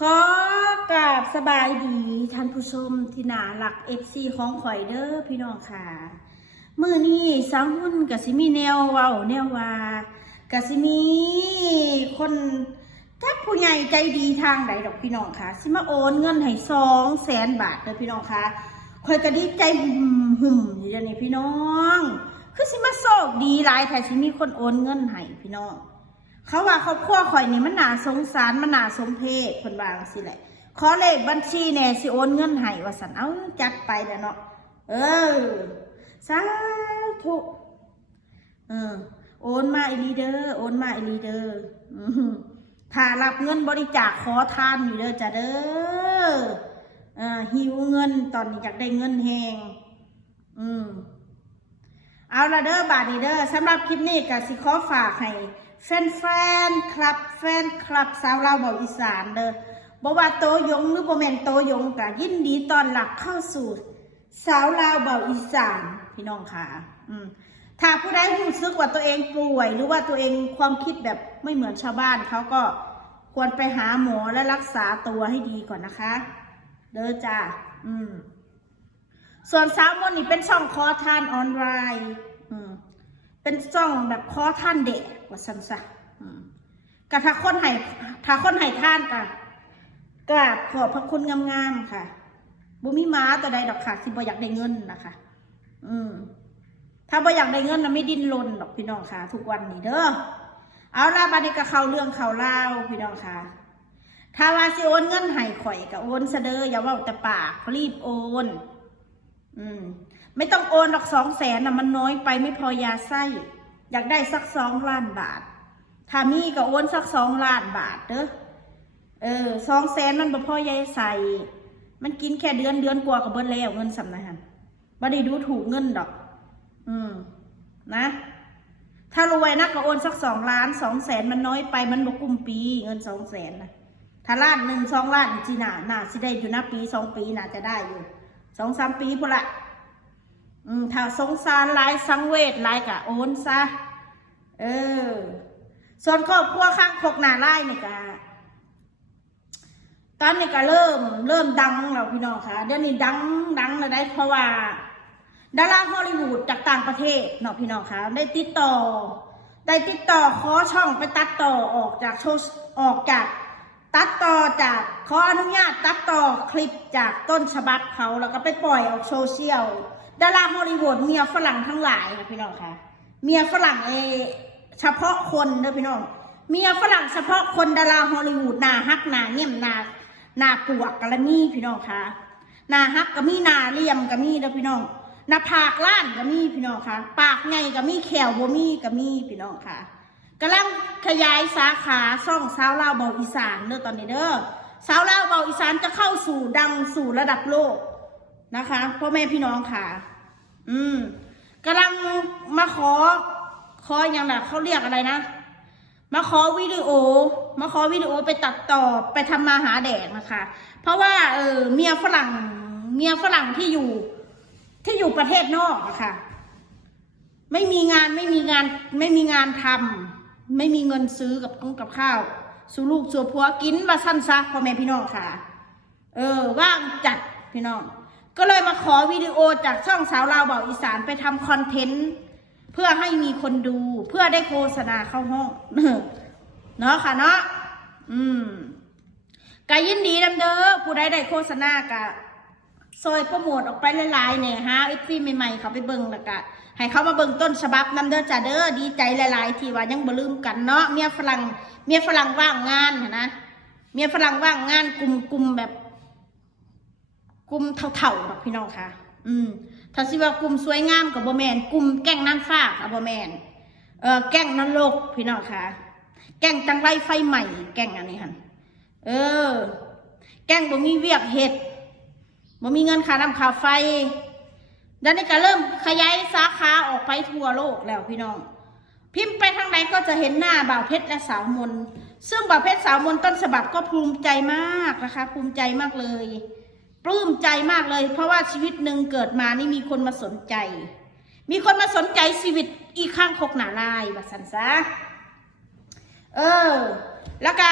ขอกราบสบายดีท่านผู้ชมที่น่ารักเอฟซีของข่อยเด้อพี่น้องค่ะ มือนี้สาวหุ่นกะสิมีแนวเว้าแนววากะสิมีคนจักผู้ใหญ่ใจดีทางใดดอกพี่น้องค่ะสิมาโอนเงินให้สองแสนบาทเด้อพี่น้องค่ะข่อยก็ดีใจหุ่มหุ่มอยู่เดี๋ยวนี้พี่น้อง คือสิมาโชคดีหลายแต่สิมีคนโอนเงินให้พี่น้อง เขาว่าครอบครัวข่อยนี่มันหนาสงสารมันหนาสมเพชคนวาจังสิแหละขอเลขบัญชีแหน่สิโอนเงินให้ว่าสันเอาจัดไปแล้วเนาะเออสาธุเออโอนมาอีลีเดอร์โอนมาอีลีเดอร์ถ้ารับเงินบริจาคขอทานอยู่เด้อจ้ะเด้อเอ่หิวเงินตอนนี้อยากได้เงินแหงอืมเอาละเด้อบาดนี้เด้อสำหรับคลิปนี้ก็สิขอฝากให้ แฟนแฟนคลับแฟนคลับสาวลาวเบาอีสานเด้อบ่ว่าโตยงหรือบ่แม่นโตยงก็ยินดีตอนรับเข้าสู่สาวลาวเบาอีสานพี่น้องค่ะอืมถ้าผู้ใดรู้สึกว่าตัวเองป่วย หรือว่าตัวเองความคิดแบบไม่เหมือนชาวบ้านเขาก็ควรไปหาหมอและรักษาตัวให้ดีก่อนนะคะเด้อจ้าอืมส่วนสาวมนนี่เป็นช่องคอทานออนไลน์อืมเป็นช่องแบบคอท่านเด็ก ว่าสันซะกะถ้าคนให้ถ้าคนให้ท่านกะกราบขอบพระคุณงามๆค่ะบุมีม้าตัวใดดอกค่ะที่บ่อยากได้เงินนะคะ อืม ถ้าบ่อยากได้เงินนะไม่ดิ้นรนดอกพี่น้องค่ะ ทุกวันนี้เด้อเอาละบัดนี้ก็เข้าเรื่องเข้าเล่าพี่น้องค่ะถ้าว่าสิโอนเงินให้ข่อยก็โอนซะเด้ออย่าว่าแต่ปากรีบโอน อืม ไม่ต้องโอนดอกสองแสนนะมันน้อยไปไม่พอยาไส้ อยากได้สักสองล้านบาท ถ้ามีก็โอนสักสองล้านบาทเด้อ เออสองแสนมันบ่พอยายใส่ มันกินแค่เดือนเดือนกว่ากับเบิดแล้วเงินสำนักหันบ่ได้ดูถูกเงินดอก อืม นะ ถ้ารวยนะก็โอนสักสองล้านสองแสนมันน้อยไปมันบกุมปี เงินสองแสนนะถ้าล้านหนึ่งสองล้านจีน่าน่าสิได้อยู่นะปีสองปีน่าจะได้อยู่สองสามปีพอละ อืมถ้าสงสารหลายสังเวชหลายกะโอนซะ เออ ส่วนครอบครัวข้างคกหนาไล่นี่กะตอนนี้ก็เริ่มเริ่มดังแล้วพี่น้องค่ะเดี๋ยวนี้ดังดังเลยได้ เพราะว่า ดาราฮอลลีวูดจากต่างประเทศเนาะพี่น้องค่ะได้ติดต่อ ได้ติดต่อขอช่องไปตัดต่อออกจากโชว์ออกจาก ตัดต่อจากขออนุญาตตัดต่อคลิปจากต้นฉบับเขาแล้วก็ไปปล่อยออกโซเชียล ดาราฮอลลีวูดเมียฝรั่งทั้งหลายนะพี่น้องคะเมียฝรั่งเอเฉพาะคนเด้อพี่น้อง เมียฝรั่งเฉพาะคนดาราฮอลลีวูดหนาฮักหนาเงี่ยมหนาหนาปวกกะละมีพี่น้องคะหนาฮักก็มีหนาเลี่ยมก็มีเด้อพี่น้องหน้าผากล้านก็มีพี่น้องค่ะ ปากไงก็มีแขวบ่มีก็มีพี่น้องค่ะกำลังขยายสาขาซ่องสาวลาวเบาอีสานเด้อตอนนี้เด้อสาวลาวเบาอีสานจะเข้าสู่ดังสู่ระดับโลก นะคะพ่อแม่พี่น้องค่ะ อืมกำลังมาขอ ขออย่างน่ะเขาเรียกอะไรนะมาขอวิดีโอ มาขอวิดีโอไปตัดต่อไปทำมาหาแดกนะคะ เพราะว่าเออเมียฝรั่ง เมียฝรั่งที่อยู่ ที่อยู่ประเทศนอกอะค่ะไม่มีงานไม่มีงานไม่มีงานทำไม่มีเงินซื้อกับต้องกับข้าว สู่ลูกสู่ผัวกินมาสั้นซักพ่อแม่พี่น้องค่ะ เออว่างจัดพี่น้อง ก็เลยมาขอวิดีโอจากช่องสาวลาวเบาอีสานไปทำคอนเทนต์เพื่อให้มีคนดูเพื่อได้โฆษณาเข้าห้องเนาะค่ะเนาะอืมกายินดีดำเด้อผู้ใดได้โฆษณากะซอยโปรโมทออกไปหลายๆเนี่ยฮะเอฟซีใหม่ๆเขาไปเบิ่งแล้วก็ให้เขามาเบิ่งต้นฉบับนำเด้อจ้าเด้อดีใจหลายๆ ที่ว่ายังบ่ลืมกันเนาะเมียฝรั่งเมียฝรั่งว่างงานนนะเมียฝรั่งว่างงานกลุ่มกลุ่มแบบ กลุ่มเท่าๆดอกพี่น้องค่ะ อืม ถ้าสิว่ากลุ่มสวยงามกับบ่แมนกลุ่มแก้งน้ำฟ้ากับบ่แมนเออแก้งนรกพี่น้องค่ะ แก้งจังไรไฟใหม่ แก้งอันนี้หันเออ แก้งบ่มีเวียกเห็ดบ่มีเงินค่าน้ำค่าไฟดังนี้ก็เริ่มขยายสาขาออกไปทั่วโลกแล้วพี่น้อง พิมพ์ไปทางไหนก็จะเห็นหน้าบ่าวเพชรและสาวมนซึ่งบ่าวเพชรสาวมนต้นฉบับก็ภูมิใจมากนะคะ ภูมิใจมากเลย ปลื้มใจมากเลย เพราะว่าชีวิตหนึ่งเกิดมานี่มีคนมาสนใจ มีคนมาสนใจชีวิตอีกข้างคกหนาลายบัสันซะเออ แล้วก็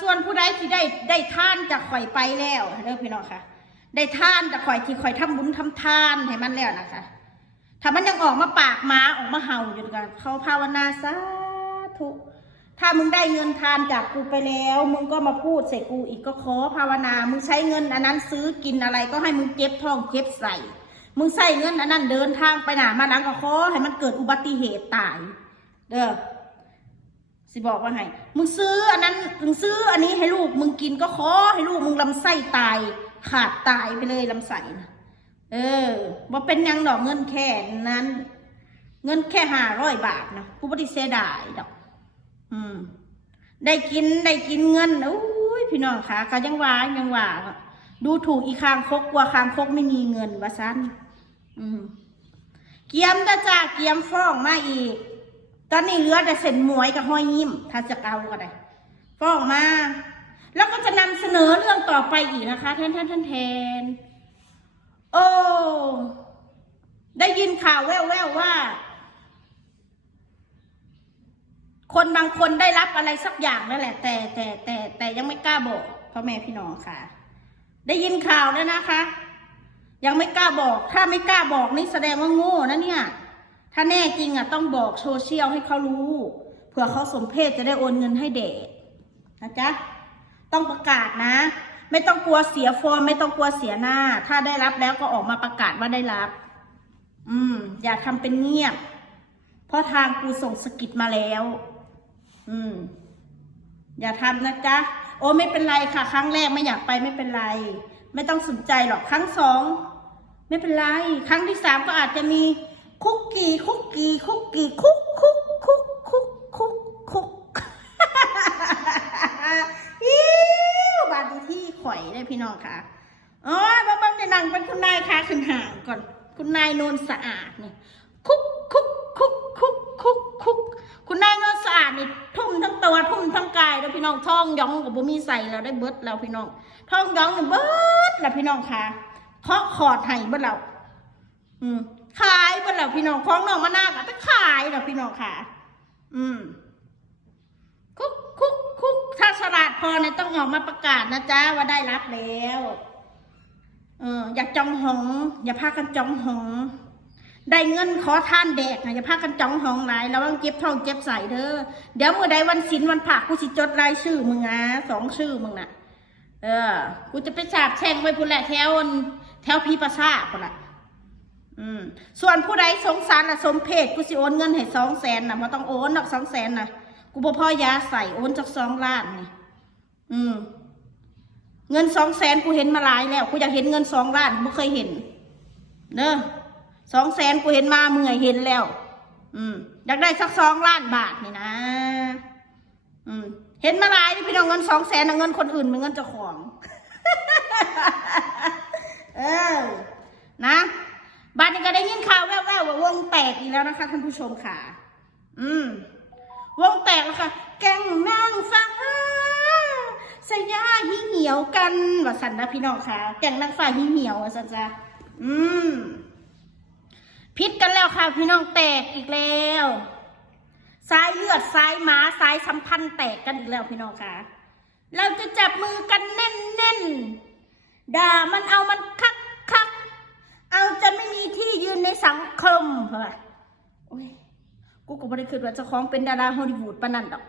ส่วนผู้ใดที่ได้ได้ท่านจากข่อยไปแล้วเด้อพี่น้องค่ะ ได้ท่านจากข่อยที่ข่อยทำบุญทำทานให้มันแล้วนะคะถ้ามันยังออกมาปากหมาออกมาเห่าอยู่กันเขาภาวนาสาธุ ถ้ามึงได้เงินทานจากกูไปแล้ว มึงก็มาพูดใส่กูอีกก็ขอภาวนา มึงใช้เงินอันนั้นซื้อกินอะไรก็ให้มึงเก็บทองเก็บใส่ มึงใส่เงินอันนั้นเดินทางไปหนามาหลังก็ขอให้มันเกิดอุบัติเหตุตาย เด้อสิบอกว่าให้มึงซื้ออันนั้นมึงซื้ออันนี้ให้ลูกมึงกินก็ขอให้ลูกมึงลำไส้ตาย ขาดตายไปเลยลำไส้นะเออว่าเป็นยังดอกเงินแค่นั้น เงินแค่ห้าร้อยบาทนะกูไม่ได้เสียดายดอก อืม ได้กินได้กินเงินอุ้ยพี่น้องคะก็ยังว่ายังว่าดูถูกอีคางคกกลัวคางคกไม่มีเงินวะซันอืมเกียมก็จ้าเกียมฟ้องมาอีก ตอนนี้เหลือแต่เส้นหมวยกับห้อยยิ้ม ถ้าจะเอาก็ได้ฟ้องมา แล้วก็จะนำเสนอเรื่องต่อไปอีกนะคะแทนแทนแทนแทน โอ้ได้ยินข่าวแว่วๆว่า คนบางคนได้รับอะไรสักอย่างนั่นแหละ แต่แต่แต่แต่ยังไม่กล้าบอกพ่อแม่พี่น้องค่ะ ได้ยินข่าวแล้วนะคะ ยังไม่กล้าบอก ถ้าไม่กล้าบอกนี่แสดงว่าโง่นะเนี่ย ถ้าแน่จริงอะต้องบอกโซเชียลให้เขารู้เผื่อเขาสมเพศจะได้โอนเงินให้เด็กนะจ๊ะต้องประกาศนะ ไม่ต้องกลัวเสียฟอร์มไม่ต้องกลัวเสียหน้า ถ้าได้รับแล้วก็ออกมาประกาศว่าได้รับ อืม อย่าทำเป็นเงียบเพราะทางกูส่งสกิดมาแล้ว อืม อย่าทำนะจ๊ะ โอ้ไม่เป็นไรค่ะ ครั้งแรกไม่อยากไปไม่เป็นไร ไม่ต้องสนใจหรอกครั้งสองไม่เป็นไร ครั้งที่สามก็อาจจะมีคุกกี้คุกกี้คุกกี้คุกคุกคุกคุกคุกคุกอิ้วบาดที่ข่อยได้พี่น้องค่ะอ๋อบ้าบ้าในนังเป็นคุณนายค่ะขึ้นห่างก่อน คุณนายโนนสะอาดเนี่ยคุกคุกคุกคุกคุกคุก คุณนายโนนสะอาดนี่ทุ่มทั้งตัวทุ่มทั้งกายแล้วพี่น้องท้องยองกับบุมีใส่แล้วได้เบิดแล้วพี่น้องท้องยองเนี่ยเบิดแล้วพี่น้องค่ะเคาะขอดไห้เบิดแล้วอืมขายเบิดแล้วพี่น้องของน้องมะนาวก็ไปขายแล้วพี่น้องค่ะ อืมคุกคุกคุกถ้าฉลาดพอเนี่ยต้องออกมาประกาศนะจ๊ะว่าได้รับแล้ว เออ อย่าจองหองอย่าพากันจองหอง ได้เงินขอท่านแดกนะอย่าพากันจองหองหลายแล้วต้องเก็บทองเก็บใส่เด้อเดี๋ยวเมื่อใดวันศิลวันผักกูสิจดรายชื่อมึงนะสองชื่อมึงน่ะ เออ กูจะไปสาบแช่งไว้พุ่นแหละแถวแถวพีประชาพุ่นละอืมส่วนผู้ใดสงสารละสมเพศกูสิโอนเงินให้สองแสนนะมาต้องโอนดอกสองแสนนะกูบ่พ่อยาใส่โอนจากสองล้านนี่อืมเงินสองแสนกูเห็นมาหลายแล้ว กูอยากเห็นเงินสองล้านไม่เคยเห็นเนอะ สองแสนกูเห็นมาเมื่อยเห็นแล้ว อืมอยากได้สักสองล้านบาทนี่นะ อืม เห็นมาหลายนี่พี่น้องเงินสองแสนเงินคนอื่นเป็นเงินเจ้าของ เออ นะบ้านนี้ก็ได้ยินข่าวแว่วๆว่าวงแตกอีกแล้วนะคะท่านผู้ชมค่ะ อืม วงแตกแล้วค่ะ แกงนางฟ้าสยาหิเหี่ยวกันว่าสันนะพี่น้องค่ะ แกงนางฟ้าหิเหี่ยวว่าสันจ้ะอืม พิษกันแล้วค่ะพี่น้องแตกอีกแล้วสายเลือดสายหมาสายสัมพันธ์แตกกันอีกแล้วพี่น้องค่ะ เราจะจับมือกันแน่นๆด่ามันเอามันคักคักเอาจะไม่มีที่ยืนในสังคมเฮ้ยกูก็บ่ได้คิดว่าจะคล้องเป็นดาราฮอลลีวูดปานนั้นดอก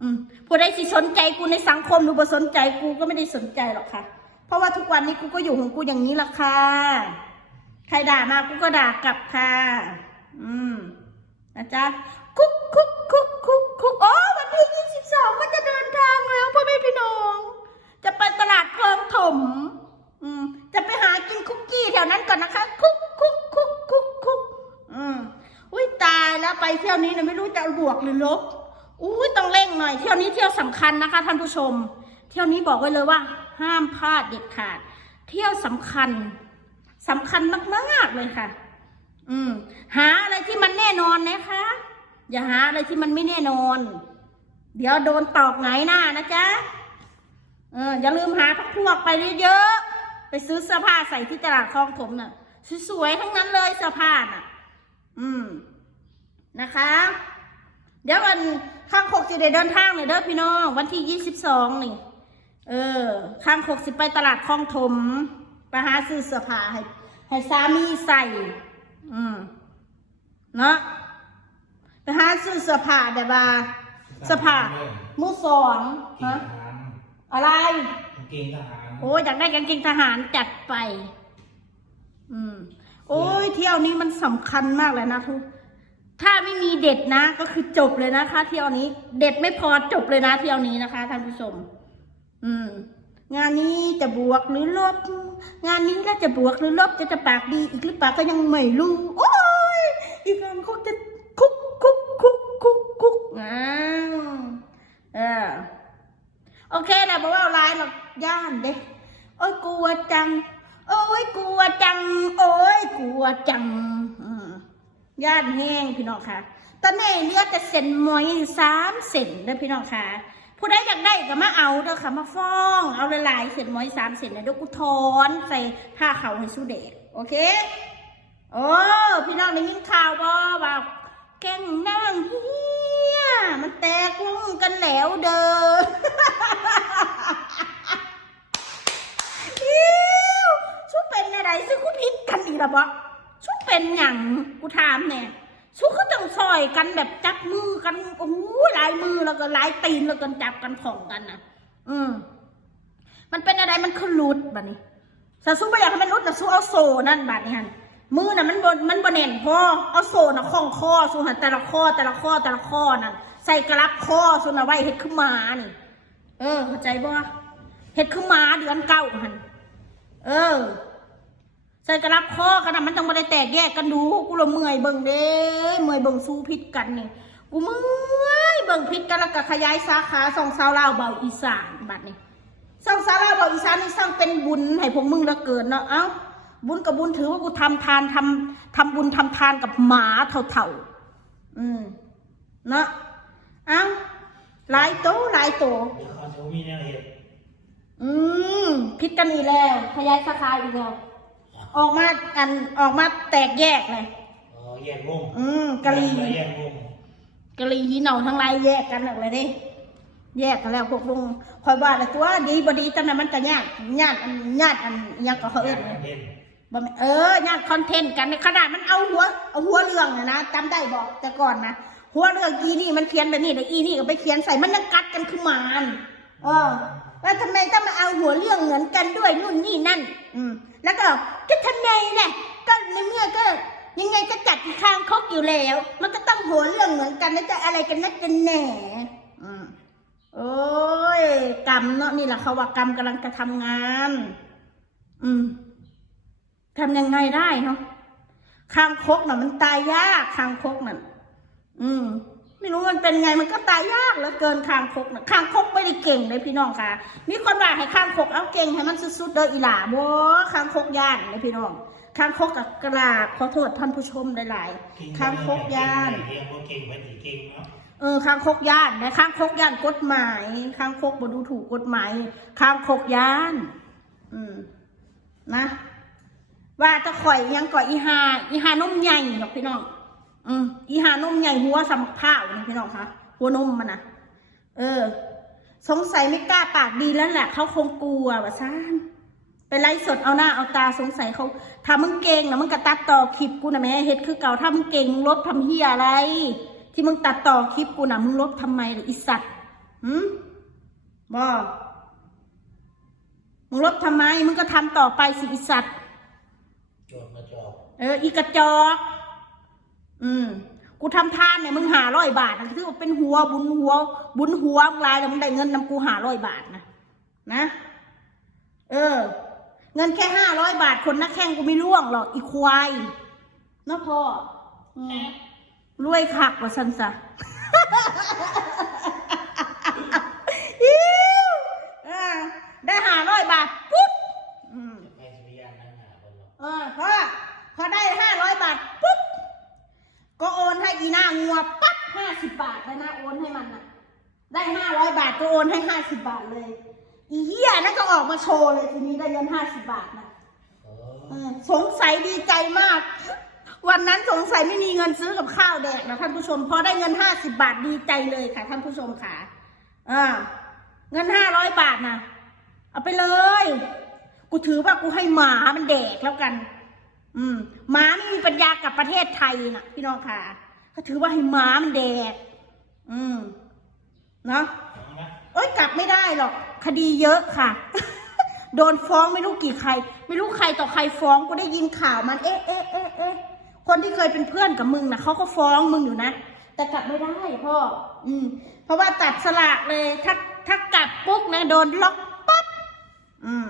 อืมผู้ใดสิสนใจกูในสังคมหรือบ่สนใจกูก็ไม่ได้สนใจหรอกค่ะ เพราะว่าทุกวันนี้กูก็อยู่ของกูอย่างนี้ละค่ะ ใครด่ามากูก็ด่ากลับค่ะ อืมนะจ๊ะคุกคุกคุกคุกคุกโอ้วันที่ยี่สิบสองก็จะเดินทางแล้วพ่อแม่พี่น้อง จะไปตลาดคลองถม อืม จะไปหากินคุกกี้แถวนั้นก่อนนะคะ คุกคุกคุกคุกคุกอืมอุ้ยตายแล้วไปเที่ยวนี้เนี่ยไม่รู้จะบวกหรือลบอุ้ยต้องเร่งหน่อย เที่ยวนี้เที่ยวสำคัญนะคะ ท่านผู้ชม เที่ยวนี้บอกไว้เลยว่า ห้ามพลาดเด็ดขาด เที่ยวสำคัญ สำคัญมากๆเลยค่ะ อืม หาอะไรที่มันแน่นอนนะคะ อย่าหาอะไรที่มันไม่แน่นอน เดี๋ยวโดนตอกไหนหน้านะจ๊ะเอออย่าลืมหาพักพวกไปเยอะๆไปซื้อเสื้อผ้าใส่ที่ตลาดคลองถมน่ะสวยๆทั้งนั้นเลยเสื้อผ้าน่ะ อืมนะคะ เดี๋ยววันข้างคกจะได้เดินทางเลยเด้อพี่น้องวันที่ยี่สิบสองนี่ เออ ข้างคกสิไปตลาดคลองถม ไปหาซื้อเสื้อผ้าให้ ให้สามีใส่ อืมเนาะไปหาซื้อเสื้อผ้าแบบว่าเสื้อผ้ามือสองเกงฮะทหารอะไรกางเกงทหารโอ้ยอยากได้กางเกงทหารจัดไป อืม โอ้ยเที่ยวนี้มันสำคัญมากเลยนะทุกถ้าไม่มีเด็ดนะก็คือจบเลยนะคะ เที่ยวนี้ เด็ดไม่พอจบเลยนะ เที่ยวนี้นะคะท่านผู้ชม อืม งานนี้จะบวกหรือลบ งานนี้แล้วจะบวกหรือลบจะจะปากดีอีกหรือเปล่าก็ยังไม่รู้ โอ้ยอีกครั้งคงจะคุกคุกคุกคุกคุกอ้าวเออโอเคนะบอกว่าอะไรหรอกย่านเด้โอ้ยกลัวจัง โอ้ยกลัวจัง โอ้ยกลัวจังย่านแห้งพี่น้องค่ะ ตอนนี้เลือแต่เส้นมอยสามเส้นเด้อพี่น้องค่ะ ผู้ใดอยากได้ก็มาเอาเด้อค่ะมาฟ้อง เอาหลายๆเส้นหมอยสามเส้นนะเดี๋ยวกูถอนใส่ผ้าเขาให้สู้เด็กโอเคโอ้พี่น้องได้ยินข่าวบ่ว่าแก่งนางเฮียมันแตกวงกันแล้วเด้อชุดเป็นอะไรซึ่งกูพิดกันอีกแล้วบ่ชุดเป็นหยังกูถามเนี่ย ชุดเขาต้องซอยกันแบบจับมือกันโอ้โหหลายมือแล้วก็หลายตีนแล้วก็จับกันของกันนะอืมมันเป็นอะไรมันคือรุดบัดนี้สาสู้ไปอยากให้มันรุดนะสู้เอาโซนั่นบัดนี้ฮันมือน่ะมันบนมันบนเน่นพอเอาโซน่ะคล้องคอสู้หันแต่ละข้อแต่ละข้อแต่ละข้อนั่นใส่กระลับคอสู้น่ะไว้เฮ็ดขึ้นมานี่เออเข้าใจบ่เฮ็ดขึ้นมาเดือนเก้าหันเออ ใส่กระลับคอกันนะมันต้องมาได้แตกแยกกันดูกูละเมื่อยเบิ่งเด้เมื่อยเบิ่งสู้พิษกันนี่กูเมื่อยเบิ่งพิษกันแล้วก็ขยายสาขาสองสาวลาวเบาอีสานบัดนี้สองสาวลาวเบาอีสานนี่สร้างเป็นบุญให้พวกมึงเหลือเกินเนาะเอ้าบุญกับบุญถือว่ากูทำทานทำทำบุญทำทานกับหมาเท่าๆอืมเนาะเอ้าหลายโตหลายโตเดี๋ยวเขาจะมีแนวเหตุอืมพิษกันอีกแล้วขยายสาขาอีกแล้ว ออกมาอันออกมาแตกแยกเลยเออแยกวงอืมกะลีแยกวงกะลีหีเหนาทั้งหลายแยกกันออกเลยเดิแยกกันแล้วพวกลุงคอยว่าเลยตัวดีบดีจังนั้นมันจะญาติญาติอันญาติอันอิหยังก็เขาเอิ้นเด่นบ่แม่นเออญาติคอนเทนต์กันในขนาดมันเอาหัวเอาหัวเรื่องน่ะนะจำได้บอกแต่ก่อนนะหัวเรื่องอีนี่มันเขียนแบบนี้แต่อีนี่ก็ไปเขียนใส่มันยังกัดกันขึ้นมาอันเออแล้วทำไมต้องมาเอาหัวเรื่องเหมือนกันด้วยนู่นนี่นั่น อืมแล้วก็ จะทำไงล่ะก็ในเมื่อก็ยังไงก็จัดข้างคกอยู่แล้ว มันก็ต้องหัวเรื่องเหมือนกันแล้วจะอะไรกันนักกันแหน่อโอ้ยกรรมเนาะนี่แหละเขาว่ากรรมกำลังจะทำงาน อืมทำยังไงได้เนาะคางคกน่ะ มันตายยากคางคกน่ะ อืม ไม่รู้มันเป็นไงมันก็ตายยากเหลือเกินคางคกน่ะคางคกไม่ได้เก่งเลยพี่น้องค่ะ มีคนว่าให้คางคกเอาเก่งให้มันสุดๆเด้ออีหล่าบ่คางคกย่านเลยพี่น้องคางคกกับกระลาบขอโทษท่านผู้ชมหลายเก่งๆคางคกย่านเรียกว่าเก่งไปตีเก่งเนาะเออคางคกย่านนะคางคกย่านกฎหมายคางคกบ่ดูถูกกฎหมายคางคกย่าน อืมนะ ว่าจะข่อยยังก่ออีหาอีหานมใหญ่หรอกพี่น้อง อืมอีหานมใหญ่หัวสำข้าวนี่พี่น้องคะหัวนมมันนะเออ สงสัยไม่กล้าปากดีแล้วแหละเขาคงกลัวว่าซ่านไปไล่สดเอาหน้าเอาตาสงสัยเขาถ้ามึงเก่งนะมึงก็ตัดต่อคลิปกูนะแม่เฮ็ดคือเก่าถ้ามึงเก่งมึงลบทำเฮียอะไร ที่มึงตัดต่อคลิปกูนะมึงลบทำไมหรืออีสัตว์หืมบอมึงลบทำไมมึงก็ทำต่อไปสิอีสัตว์จดมาจอบเอออีกระจอก อืมกูทำทานเนี่ยมึงหาร้อยบาทนะถือว่าเป็นหัวบุญหัว บุญหัวมึงลายแล้วมึงได้เงินนำกูหาร้อยบาทนะนะเออ เงินแค่ห้าร้อยบาทคนนักแข่งกูไม่ล่วงหรอกอีควายนะพ่ออืมรวยคักว่าสันซะอิ๊วอ่าได้หาร้อยบาทปุ๊บอืมไปสุริยานนั่งหาคนเนาะเออพอพอได้ห้าร้อยบาทปุ๊บก็โอนให้อีหน้างัวปั๊บห้าสิบบาทเลยนะโอนให้มันน่ะ ได้ห้าร้อยบาทก็โอนให้ห้าสิบบาทเลย อีเหี้ยนั่นก็ออกมาโชว์เลยทีนี้ได้เงินห้าสิบบาทนะเอเอออสงสัยดีใจมาก วันนั้นสงสัยไม่มีเงินซื้อกับข้าวแดกนะท่านผู้ชม พอได้เงินห้าสิบาทดีใจเลยค่ะท่านผู้ชมค่ะอ่าเงินห้าร้อยบาทนะเอาไปเลย กูถือว่ากูให้หมามันแดกแล้วกัน อืมหมาไม่มีปัญญากลับประเทศไทยนะพี่น้องค่ะ ก็ถือว่าให้หมามันแดก อืม เนาะเอาละเอ้ยกลับไม่ได้หรอก คดีเยอะค่ะ โดนฟ้องไม่รู้กี่ใคร ไม่รู้ใครต่อใครฟ้องกูได้ยินข่าวมัน เอ๊ะเอ๊ะเอ๊ะเอ๊ะคนที่เคยเป็นเพื่อนกับมึงนะเขาก็ฟ้องมึงอยู่นะ แต่กลับไม่ได้พ่อ อืม เพราะว่าตัดสลากเลย ถ้าถ้ากลับปุ๊บนะโดนล็อกปั๊บ อืม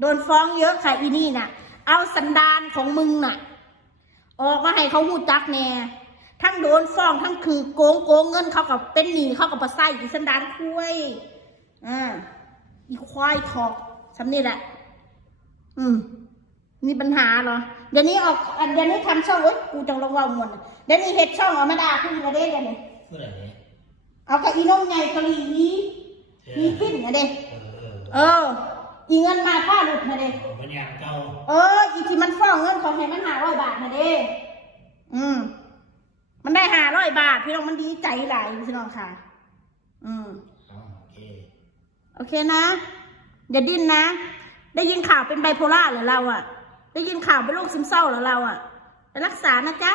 โดนฟ้องเยอะค่ะอีนี่น่ะ เอาสันดานของมึงน่ะ ออกมาให้เขาหูจักแน่ ทั้งโดนฟ้องทั้งคือโกงโกงเงินเขากับเป็นหนี้เขากับประไส้อีสันดานคุยอ่าอีควายทอกสำนี่แหละ อืมมีปัญหาเหรอ เดี๋ยวนี้ออกอันเดี๋ยวนี้ทำช่องโอ๊ยกูจังระว่ามวนเดี๋ยวนี้เฮ็ดช่องออกมาด่าขึ้นมาได้เดี๋ยวนี้เมื่อไหร่เนี่ยเอากับอีนมใหญ่กะหรี่นี้มีขึ้นนะเด้เออเออเออ อีเงินมาผ้าหลุดนะเด้ผมเป็นอย่างเก่าเออ อีที่มันฟ้องเงินของให้มันหาร้อยบาทนะเด้อืม มันได้หาร้อยบาท พี่น้องมันดีใจหลายพี่น้องค่ะ อืมอ๋อโอเคโอเคนะ อย่าดิ้นนะ ได้ยินข่าวเป็นไบโพล่าเหรอเราอะได้ยินข่าวเป็นโรคซึมเศร้าเหรอเราอะไปรักษานะจ๊ะ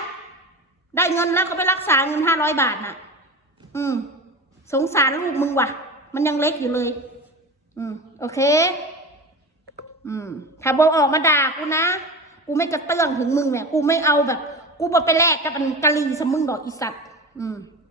ได้เงินแล้วก็ไปรักษาเงินห้าร้อยบาทน่ะ อืม สงสารลูกมึงว่ะ มันยังเล็กอยู่เลย อืม โอเค อืม ถ้าบอกออกมาด่ากูนะ กูไม่กระเตื้องถึงมึงเนี่ย กูไม่เอาแบบ กูบอกไปแลกกับอันกะลีสมึงดอกอีสัตว์อืม